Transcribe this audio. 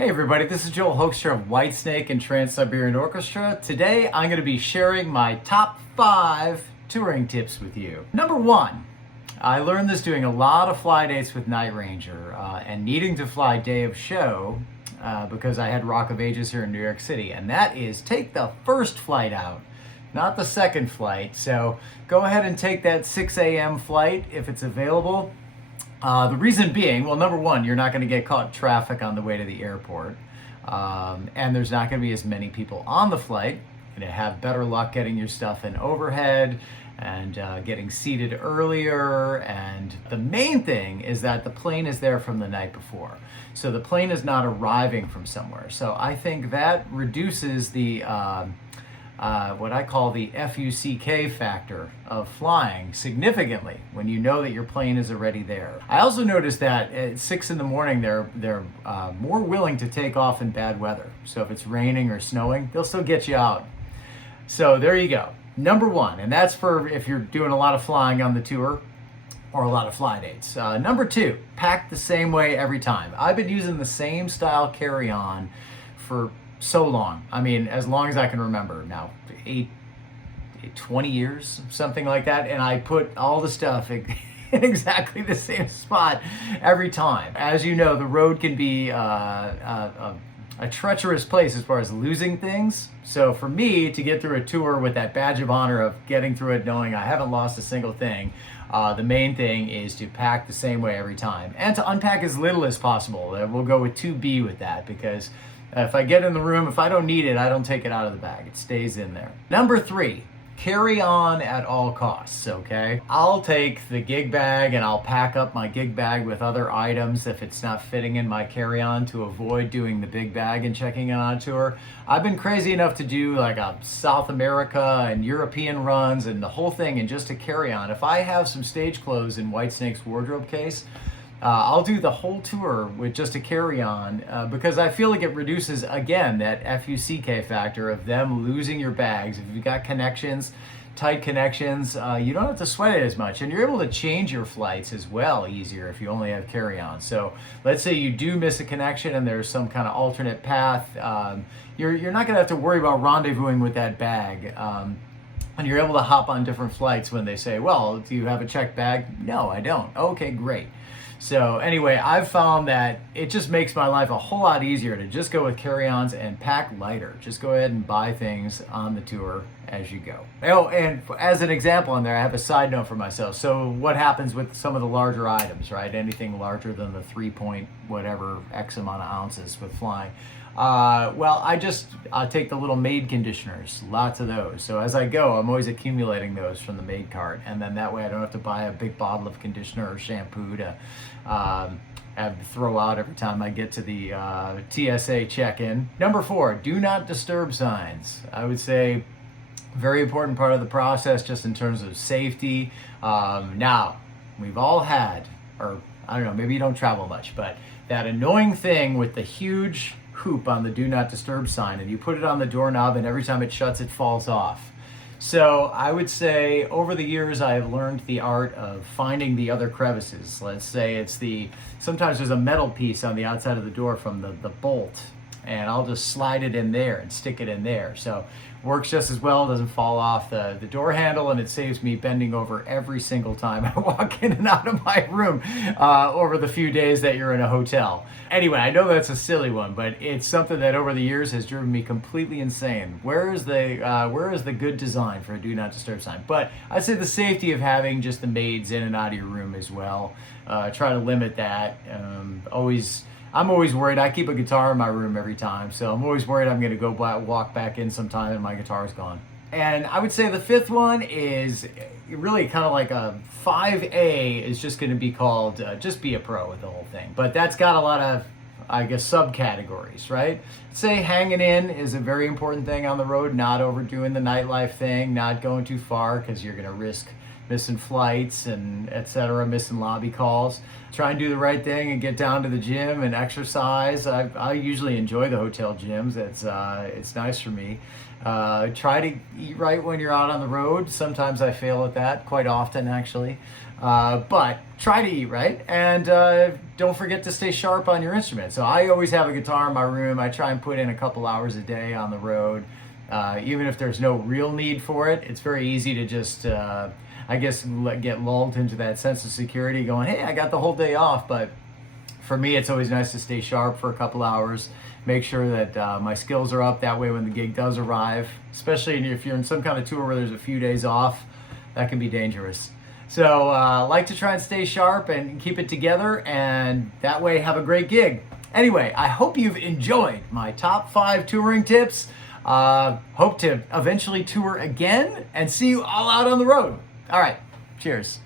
Hey everybody, this is Hoekstra of Whitesnake and Trans-Siberian Orchestra. Today I'm going to be sharing my top 5 touring tips with you. Number 1, I learned this doing a lot of fly dates with Night Ranger and needing to fly day of show because I had Rock of Ages here in New York City, and that is take the first flight out, not the second flight. So go ahead and take that 6 a.m. flight if it's available. The reason being, well, number 1, you're not going to get caught in traffic on the way to the airport. And there's not going to be as many people on the flight. You're going to have better luck getting your stuff in overhead and getting seated earlier. And the main thing is that the plane is there from the night before. So the plane is not arriving from somewhere. So I think that reduces the what I call the FUCK factor of flying significantly when you know that your plane is already there. I also noticed that at 6 in the morning they're more willing to take off in bad weather. So if it's raining or snowing, they'll still get you out. So there you go. Number 1, and that's for if you're doing a lot of flying on the tour or a lot of fly dates. Number 2, pack the same way every time. I've been using the same style carry-on for so long. I mean, as long as I can remember now, 20 years, something like that. And I put all the stuff in exactly the same spot every time. As you know, the road can be a treacherous place as far as losing things. So for me to get through a tour with that badge of honor of getting through it knowing I haven't lost a single thing, the main thing is to pack the same way every time and to unpack as little as possible. We'll go with 2B with that, because if I get in the room, if I don't need it, I don't take it out of the bag. It stays in there. Number 3, carry on at all costs, okay? I'll take the gig bag and I'll pack up my gig bag with other items if it's not fitting in my carry-on to avoid doing the big bag and checking it on tour. I've been crazy enough to do like a South America and European runs and the whole thing in just a carry-on. If I have some stage clothes in Whitesnake's wardrobe case, I'll do the whole tour with just a carry-on because I feel like it reduces, again, that FUCK factor of them losing your bags. If you've got connections, tight connections, you don't have to sweat it as much. And you're able to change your flights as well easier if you only have carry-on. So let's say you do miss a connection and there's some kind of alternate path. You're not going to have to worry about rendezvousing with that bag. And you're able to hop on different flights when they say, well, do you have a checked bag? No, I don't. Okay, great. So anyway, I've found that it just makes my life a whole lot easier to just go with carry-ons and pack lighter. Just go ahead and buy things on the tour as you go. Oh, and as an example on there, I have a side note for myself. So what happens with some of the larger items, right? Anything larger than the 3 point whatever X amount of ounces with flying. Well, I take the little Maid conditioners, lots of those. So as I go, I'm always accumulating those from the Maid cart. And then that way I don't have to buy a big bottle of conditioner or shampoo to throw out every time I get to the TSA check-in. Number 4, do not disturb signs. I would say very important part of the process just in terms of safety. Now, we've all had, or I don't know, maybe you don't travel much, but that annoying thing with the huge hoop on the do not disturb sign, and you put it on the doorknob and every time it shuts it falls off. So I would say over the years I have learned the art of finding the other crevices. Let's say it's sometimes there's a metal piece on the outside of the door from the bolt, and I'll just slide it in there and stick it in there. So works just as well, doesn't fall off the door handle, and it saves me bending over every single time I walk in and out of my room over the few days that you're in a hotel. Anyway, I know that's a silly one, but it's something that over the years has driven me completely insane. Where is the good design for a do not disturb sign? But I'd say the safety of having just the maids in and out of your room as well. Try to limit that. I'm always worried. I keep a guitar in my room every time, so I'm always worried I'm going to go walk back in sometime and my guitar's gone. And I would say the 5th one is really kind of like a 5A is just going to be called just be a pro with the whole thing. But that's got a lot of, I guess, subcategories, right? Say hanging in is a very important thing on the road, not overdoing the nightlife thing, not going too far because you're going to risk missing flights and etc., missing lobby calls. Try and do the right thing and get down to the gym and exercise. I usually enjoy the hotel gyms. It's nice for me. Try to eat right when you're out on the road. Sometimes I fail at that, quite often actually. But try to eat right, and don't forget to stay sharp on your instrument. So I always have a guitar in my room. I try and put in a couple hours a day on the road. Even if there's no real need for it, it's very easy to just, I guess, get lulled into that sense of security going, hey, I got the whole day off. But for me, it's always nice to stay sharp for a couple hours, make sure that my skills are up. That way when the gig does arrive, especially if you're in some kind of tour where there's a few days off, that can be dangerous. So like to try and stay sharp and keep it together, and that way have a great gig. Anyway, I hope you've enjoyed my top 5 touring tips. Hope to eventually tour again and see you all out on the road. All right, cheers.